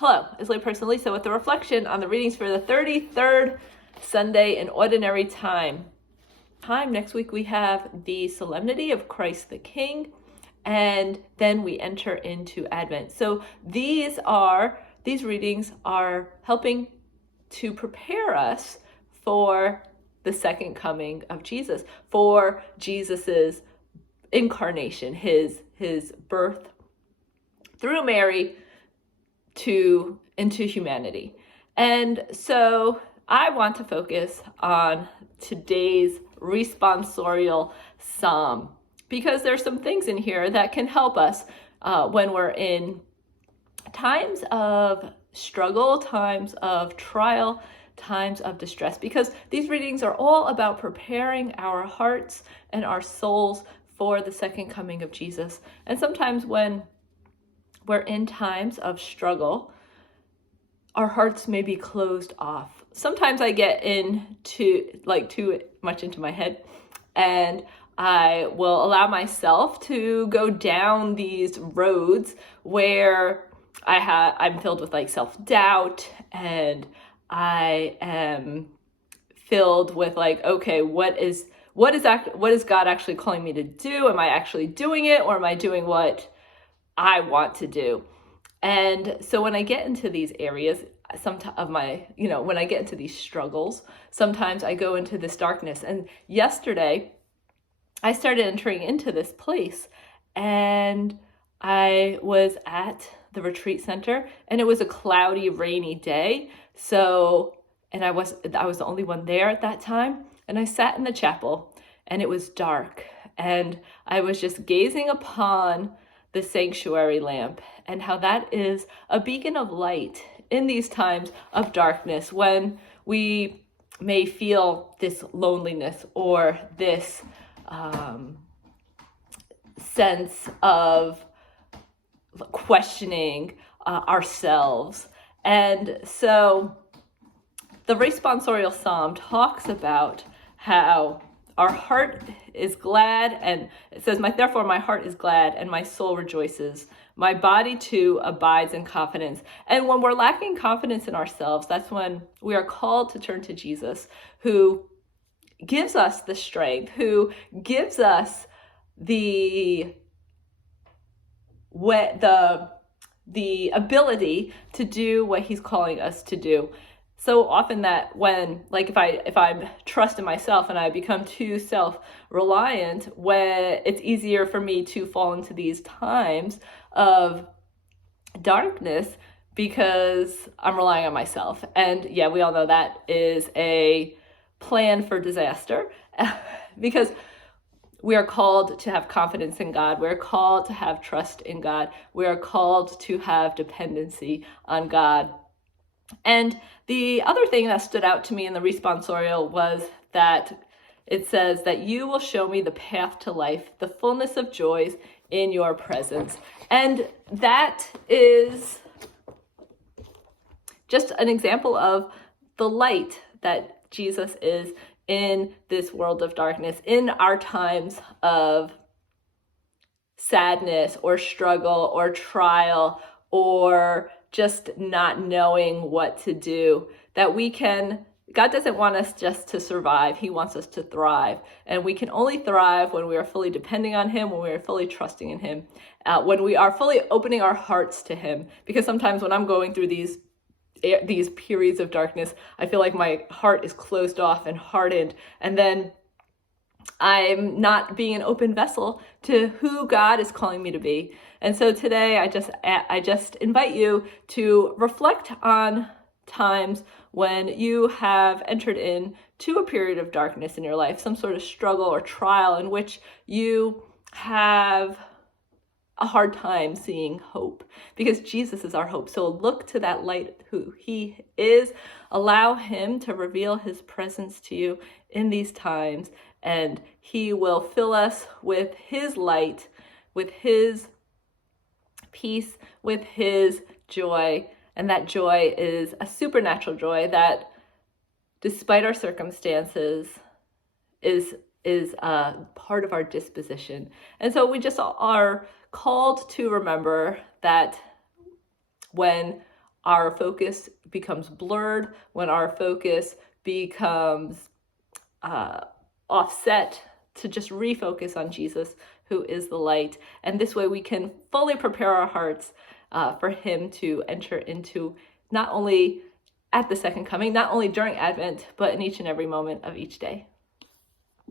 Hello, it's layperson Lisa with the reflection on the readings for the 33rd Sunday in Ordinary Time. Next week we have the Solemnity of Christ the King, and then we enter into Advent. So these readings are helping to prepare us for the second coming of Jesus, for Jesus's incarnation, his birth through Mary into humanity. And so I want to focus on today's responsorial psalm, because there's some things in here that can help us when we're in times of struggle, times of trial, times of distress, because these readings are all about preparing our hearts and our souls for the second coming of Jesus. And sometimes when we're in times of struggle, our hearts may be closed off. Sometimes I get too much into my head, and I will allow myself to go down these roads where I'm filled with self-doubt, and I am filled with okay, what is God actually calling me to do? Am I actually doing it, or am I doing what I want to do? And so when I get into these areas, when I get into these struggles, sometimes I go into this darkness. And yesterday, I started entering into this place, and I was at the retreat center, and it was a cloudy, rainy day. And I was the only one there at that time. And I sat in the chapel, and it was dark, and I was just gazing upon the sanctuary lamp, and how that is a beacon of light in these times of darkness, when we may feel this loneliness or this sense of questioning ourselves. And so the responsorial psalm talks about how our heart is glad, and it says, therefore my heart is glad and my soul rejoices. My body too abides in confidence. And when we're lacking confidence in ourselves, that's when we are called to turn to Jesus, who gives us the strength, who gives us the ability to do what he's calling us to do. So often that when, if I trust in myself and I become too self-reliant, when it's easier for me to fall into these times of darkness because I'm relying on myself. And yeah, we all know that is a plan for disaster because we are called to have confidence in God. We're called to have trust in God. We are called to have dependency on God. And the other thing that stood out to me in the responsorial was that it says that you will show me the path to life, the fullness of joys in your presence. And that is just an example of the light that Jesus is in this world of darkness, in our times of sadness or struggle or trial or just not knowing what to do, that God doesn't want us just to survive. He wants us to thrive. And we can only thrive when we are fully depending on him, when we are fully trusting in him, when we are fully opening our hearts to him. Because sometimes when I'm going through these periods of darkness, I feel like my heart is closed off and hardened. And then I'm not being an open vessel to who God is calling me to be. And so today I just invite you to reflect on times when you have entered into a period of darkness in your life, some sort of struggle or trial in which you have a hard time seeing hope, because Jesus is our hope. So look to that light, who he is. Allow him to reveal his presence to you in these times, and he will fill us with his light, with his peace, with his joy. And that joy is a supernatural joy that, despite our circumstances, is part of our disposition. And so we just are called to remember that when our focus becomes blurred, when our focus becomes offset, to just refocus on Jesus, who is the light. And this way we can fully prepare our hearts for him to enter into, not only at the second coming, not only during Advent, but in each and every moment of each day.